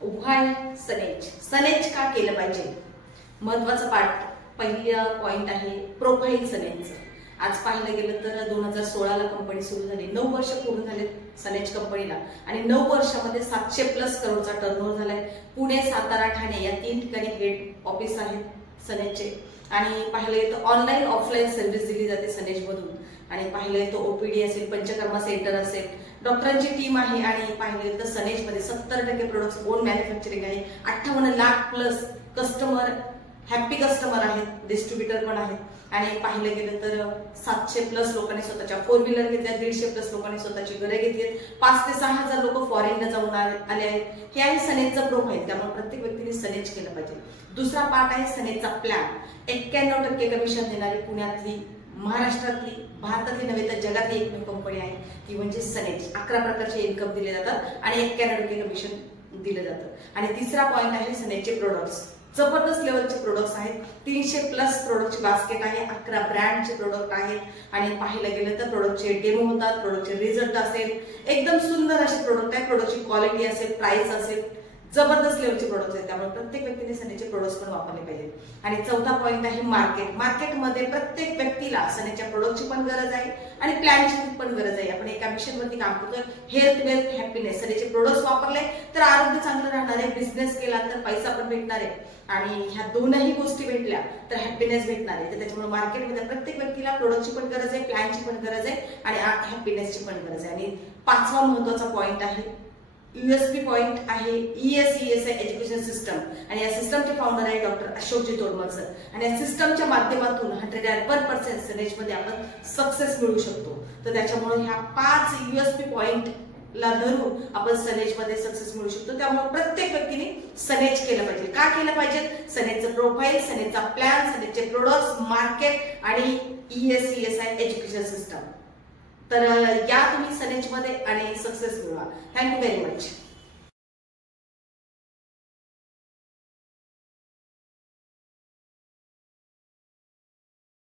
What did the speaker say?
व्हाय सनेज, सनेज का केलं पाहिजे, महत्वाचा पार्ट. पहिला पॉइंट आहे प्रोफाईल सनेजचं. आज पाहिलं गेलं तर 2016ला कंपनी सुरू झाली, 9 वर्ष पूर्ण झाले सनेज कंपनीला आणि 9 वर्षामध्ये 700+ करोडचा टर्नओव्हर झालाय. पुणे, सातारा, ठाणे या 3 ठिकाणी हेड ऑफिस आहेत सनेजचे. आणि पाहिलं तर ऑनलाईन ऑफलाईन सर्व्हिस दिली जाते सनेज मधून. आणि पाहिलं तर ओपीडी असेल, पंचकर्मा सेंटर असेल, डॉक्टरांची टीम आहे. आणि पाहिलं तर सनेज मध्ये 70% प्रोडक्ट्स ओन मॅन्युफॅक्चरिंग आहे. 58 लाख+ कस्टमर, हॅपी कस्टमर आहेत, डिस्ट्रीब्युटर पण आहेत. आणि पाहिलं गेलं तर 700+ लोकांनी स्वतःच्या 4 व्हीलर घेतल्या, 150+ लोकांनी स्वतःची घरे घेतली, 5 ते 6 हजार लोक फॉरेनला जाऊन आले आहेत. हे आहे सनेजचं प्रोफाईल. त्यामुळे प्रत्येक व्यक्तीने सनेज केलं पाहिजे. दुसरा पार्ट आहे सनेजचा प्लॅन. 91% कमिशन देणारी पुण्यातली, महाराष्ट्रातली, भारतातली नव्हे तर जगातली एकमेव कंपनी आहे ती म्हणजे सनेज. 11 प्रकारचे इन्कम दिले जातात आणि 91% कमिशन दिलं जातं. आणि तिसरा पॉइंट आहे सनेजचे प्रोडक्ट्स. जबरदस्त लेवलचे प्रोडक्ट्स आहेत. 300+ प्रोडक्टची बास्केट आहे, 11 ब्रँडचे प्रोडक्ट आहेत. आणि पाहिलं गेलं तर प्रोडक्टचे डेमो होतात, प्रोडक्टचे रिझल्ट असेल, एकदम सुंदर असे प्रोडक्ट आहे. प्रोडक्टची क्वालिटी असेल, प्राइस असेल, जबरदस्त लेवलचे प्रोडक्ट्स आहेत. त्यामुळे प्रत्येक व्यक्तीने सनेजचे प्रोडक्ट्स पण वापरले पाहिजे. आणि चौथा पॉइंट आहे मार्केट. मार्केटमध्ये प्रत्येक व्यक्तीला सनेजच्या प्रोडक्टची पण गरज आहे आणि प्लॅनची पण गरज आहे. आपण एका मिशनवरती काम करतोय, हेल्थ, वेल्थ, हॅपीनेस. सनेजचे प्रोडक्ट्स वापरले तर आरोग्य चांगलं राहणार आहे, बिझनेस केला तर पैसा पण भेटणार आहे, आणि ह्या दोनही गोष्टी भेटल्या तर हॅपीनेस भेटणार आहे. तर त्याच्यामुळे मार्केटमध्ये प्रत्येक व्यक्तीला प्रोडक्टची पण गरज आहे, प्लॅनची पण गरज आहे आणि हॅपीनेसची पण गरज आहे. आणि 5वा महत्वाचा पॉइंट आहे यूएसपी पॉइंट आहे ESESI एज्युकेशन सिस्टम. आणि या सिस्टमचे फाउंडर आहे डॉक्टर अशोकजी तोरमल सर. आणि या सिस्टमच्या माध्यमातून 101% सनेजमध्ये आपण सक्सेस मिळवू शकतो. तर त्याच्यामुळे ह्या 5 USP पॉइंट ला धरून आपण सनेजमध्ये सक्सेस मिळवू शकतो. त्यामुळे प्रत्येक व्यक्तीने सनेज केलं पाहिजे. का केलं पाहिजे? सनेजचं प्रोफाईल, सनेजचा प्लॅन, सनेजचे प्रोडक्ट्स, मार्केट आणि ESESI एज्युकेशन सिस्टम. तर या तुम्ही सनेजमध्ये आणि सक्सेस मिळवा. Thank you very much.